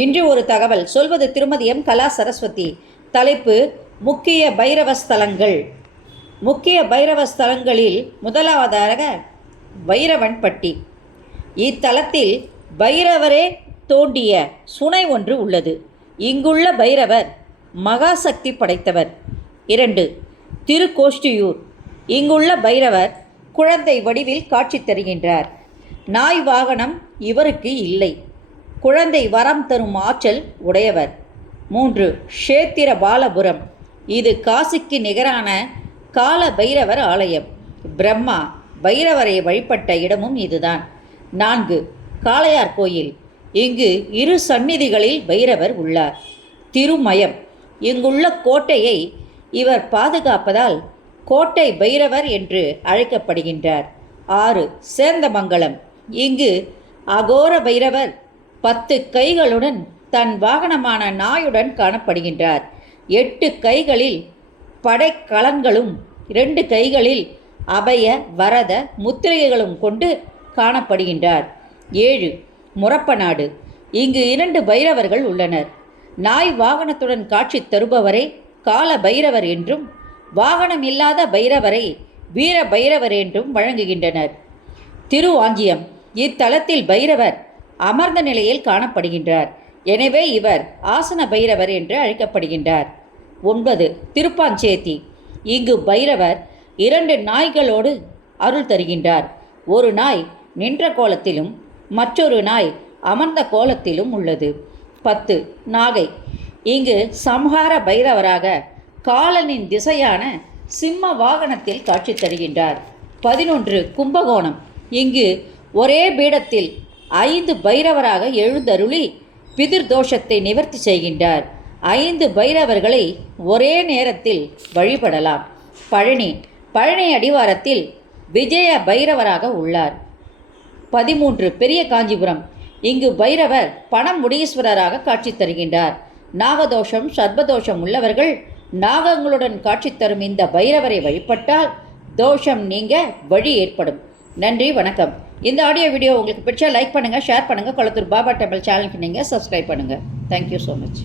இன்று ஒரு தகவல் சொல்வது திருமதி எம். கலா சரஸ்வதி. தலைப்பு முக்கிய பைரவ ஸ்தலங்கள். முக்கிய பைரவ ஸ்தலங்களில் முதலாவதாக பைரவன்பட்டி. இத்தலத்தில் பைரவரே தோண்டிய சுனை ஒன்று உள்ளது. இங்குள்ள பைரவர் மகாசக்தி படைத்தவர். 2. திருக்கோஷ்டியூர். இங்குள்ள பைரவர் குழந்தை வடிவில் காட்சி தருகின்றார். நாய் வாகனம் இவருக்கு இல்லை. குழந்தை வரம் தரும் ஆற்றல் உடையவர். 3. க்ஷேத்திர பாலபுரம். இது காசிக்கு நிகரான கால பைரவர் ஆலயம். பிரம்மா பைரவரை வழிபட்ட இடமும் இதுதான். 4. காளையார் கோயில். இங்கு 2 சந்நிதிகளில் பைரவர் உள்ளார். திருமயம். இங்குள்ள கோட்டையை இவர் பாதுகாப்பதால் கோட்டை பைரவர் என்று அழைக்கப்படுகின்றார். 6. சேந்தமங்கலம். இங்கு அகோர பைரவர் 10 கைகளுடன் தன் வாகனமான நாயுடன் காணப்படுகின்றார். 8 கைகளில் படைக்கலன்களும் 2 கைகளில் அபய வரத முத்திரைகளும் கொண்டு காணப்படுகின்றார். 7. முரப்பநாடு. இங்கு 2 பைரவர்கள் உள்ளனர். நாய் வாகனத்துடன் காட்சி தருபவரை கால பைரவர் என்றும், வாகனம் இல்லாத பைரவரை வீர பைரவர் என்றும் வழங்குகின்றனர். திருவாஞ்சியம். இத்தலத்தில் பைரவர் அமர்ந்த நிலையில் காணப்படுகின்றார். எனவே இவர் ஆசன பைரவர் என்று அழைக்கப்படுகின்றார். 9. திருப்பாஞ்சேத்தி. இங்கு பைரவர் 2 நாய்களோடு அருள் தருகின்றார். ஒரு நாய் நின்ற கோலத்திலும் மற்றொரு நாய் அமர்ந்த கோலத்திலும் உள்ளது. 10. நாகை. இங்கு சம்ஹார பைரவராக காலனின் திசையான சிம்ம வாகனத்தில் காட்சி தருகின்றார். 11. கும்பகோணம். இங்கு ஒரே பீடத்தில் 5 பைரவராக எழுந்தருளி பிதிர்தோஷத்தை நிவர்த்தி செய்கின்றார். 5 பைரவர்களை ஒரே நேரத்தில் வழிபடலாம். பழனி. பழனி அடிவாரத்தில் விஜய பைரவராக உள்ளார். 13. பெரிய காஞ்சிபுரம். இங்கு பைரவர் பணமுடீஸ்வரராக காட்சி தருகின்றார். நாகதோஷம் சர்பதோஷம் உள்ளவர்கள் நாகங்களுடன் காட்சி தரும் இந்த பைரவரை வழிபட்டால் தோஷம் நீங்க வழி ஏற்படும். நன்றி, வணக்கம். இந்த ஆடியோ வீடியோ உங்களுக்கு பிடிச்சா லைக் பண்ணுங்கள், ஷேர் பண்ணுங்கள். கொளத்தூர் பாபா டெம்பிள் சேனலுக்கு நீங்கள் சப்ஸ்கிரைப் பண்ணுங்கள். Thank you so much.